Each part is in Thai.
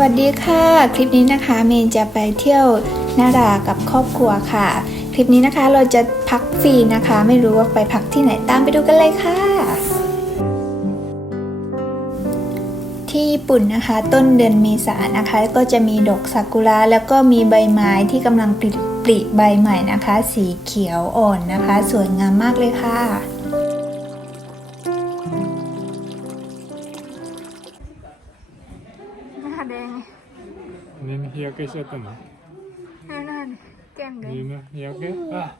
วัสดีค่ะ คลิปนี้นะคะเมย์จะไปเที่ยวนารากับครอบครัวค่ะ คลิปนี้นะคะเราจะพักฟรีนะคะ ไม่รู้ว่าไปพักที่ไหนตามไปดูกันเลยค่ะ ที่ญี่ปุ่นนะคะ ต้นเดือนเมษายนนะคะ ก็จะมีดอกซากุระแล้วก็มีใบไม้ที่กำลังปลิปลิใบใหม่นะคะ สีเขียวอ่อนนะคะ สวยงามมากเลยค่ะ 몇 개 썼더만 하나는 짠데 이만 이렇게 아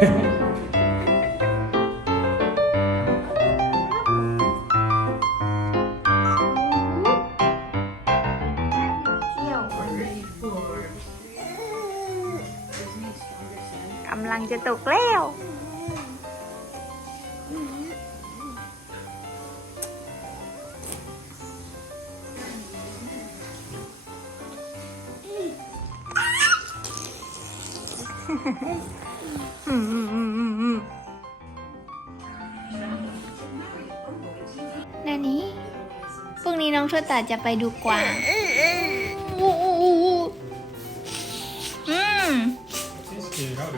Yeah. จะตกแล้วอืมนานี้พรุ่งนี้น้องโชตาจะไปดูกวาง อืม 映画。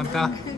うだ。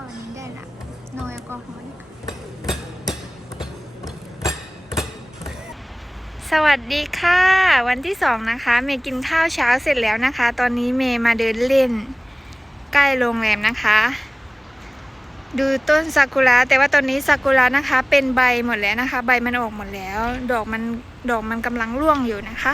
ก็อันนี้ได้ละโนแอลกอฮอล์สวัสดีค่ะ วันที่สองนะคะ เมย์กินข้าวเช้าเสร็จแล้วนะคะ ตอนนี้เมย์มาเดินเล่น ใกล้โรงแรมนะคะ ดูต้นซากุระแต่ว่าตอนนี้ซากุระนะคะ เป็นใบหมดแล้วนะคะ ใบมันออกหมดแล้ว ดอกมันดอกมันกำลังร่วงอยู่นะคะ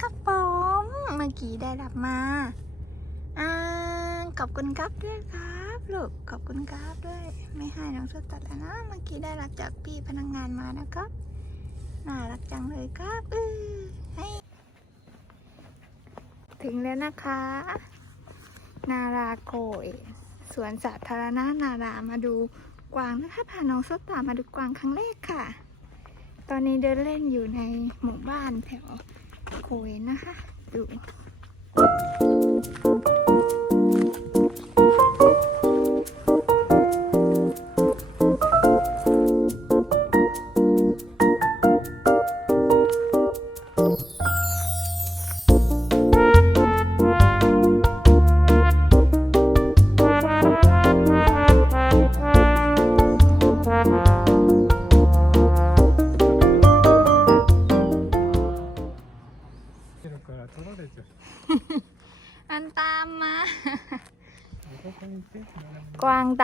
ครับผม เมื่อกี้ได้รับมาอ่าขอบคุณครับด้วยครับลูกขอบคุณครับด้วย ไม่ให้น้องชุดตัดแล้วนะเมื่อกี้ได้รับจากพี่พนักงานมานะครับน่ารักจังเลยครับเออให้ถึงแล้วนะคะ นาราโกยสวนสาธารณะนารามาดูกวางนะคะพาน้องสตามาดูกวางครั้งแรกค่ะ ตอนนี้เดินเล่นอยู่ในหมู่บ้านแถว โคเอนนะคะ ดู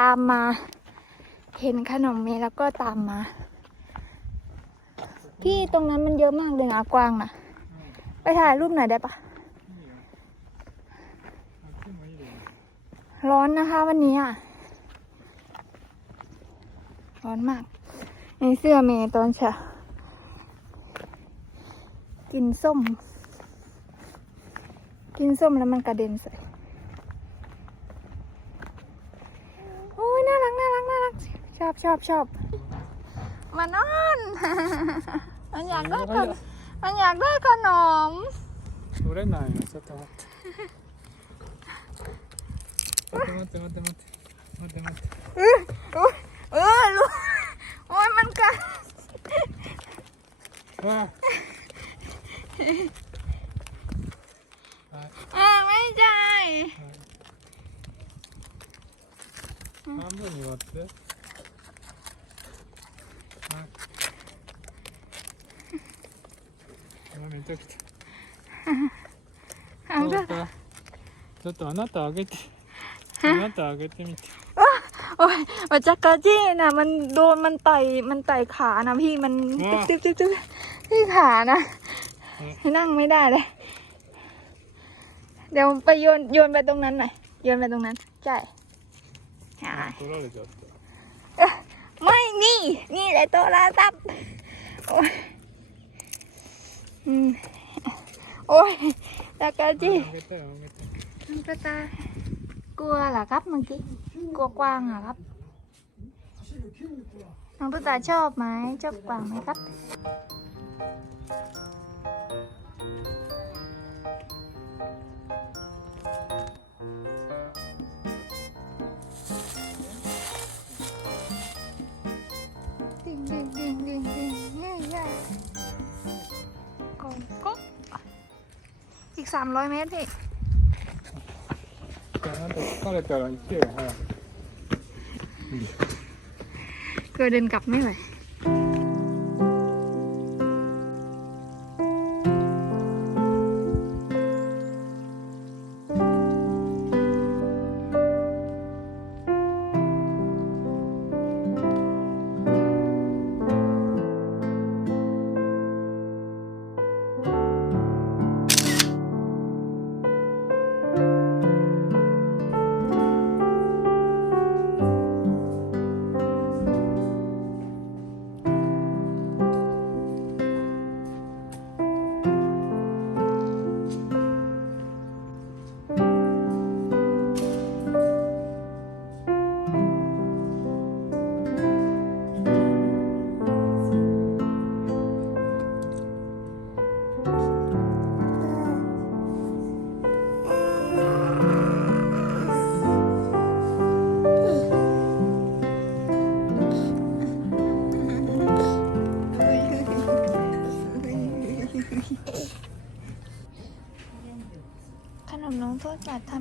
ามมา เห็นขนมเมแล้วก็ตามมา พี่ตรงนั้นมันเยอะมากเลยนะกว้างนะไปถ่ายรูปหน่อยได้ปะร้อนนะคะวันนี้อะ ร้อนมากในเสื้อเมย์ตอนเช้ากินส้ม กินส้มแล้วมันกระเด็นใส่ ชอบชอบชอบ มานอน มันอยากได้ขนมมันอยากได้ขนม 取れないよちょっと待って待って待って待って待って待って待って เออเออลูกโอ้ยมันกัด わあはい อ่าไม่ใช่ 半分に割って あめっちゃ来た เอา そう ด้วย かちょっとあなたあげてあなたあげてみて โอ้ยมันจักรจี้น่ะ มันโดนมันไต่มันไต่ขานะพี่มันจิ๊บจิ๊บจิ๊บจิ๊บที่ขานะนั่งไม่ได้เลย เดี๋ยวไปโยนโยนไปตรงนั้นหน่อยโยนไปตรงนั้น ใช่ใช่ 取られちゃった ไม่นี่ นี่เลยโทรศัพท์โอ้ย 음. Ôi, ta cơ chi? Không ta Cua là gấp mà kì Cua quang là gấp. Không có ta cho máy, cho quang mới gấp. Ding ding ding ding ding, yeah yeah. งเหรอครับน้องตุ๊กตาชอบไหมชอบกวางไหมครับดิ่งดิ่งดิ่งดิ่งดิ่งเย่เย่กงก๊กอีกสามร้อยเมตรพี่ じゃああなた疲れたら行ってよ早く เกลือเดินกลับไม่ไหว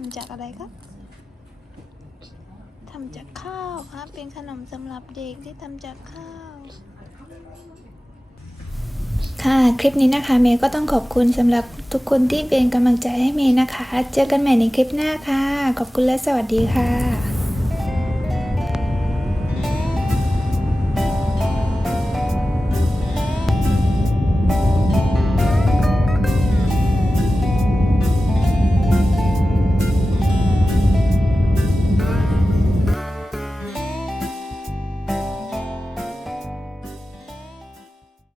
ำจากอะไรครับทำจากข้าวครับเป็นขนมสำหรับเด็กที่ทำจากข้าว ค่ะคลิปนี้นะคะ เมย์ก็ต้องขอบคุณสำหรับทุกคนที่เป็นกำลังใจให้เมย์นะคะ เจอกันใหม่ในคลิปหน้าค่ะ ขอบคุณและสวัสดีค่ะ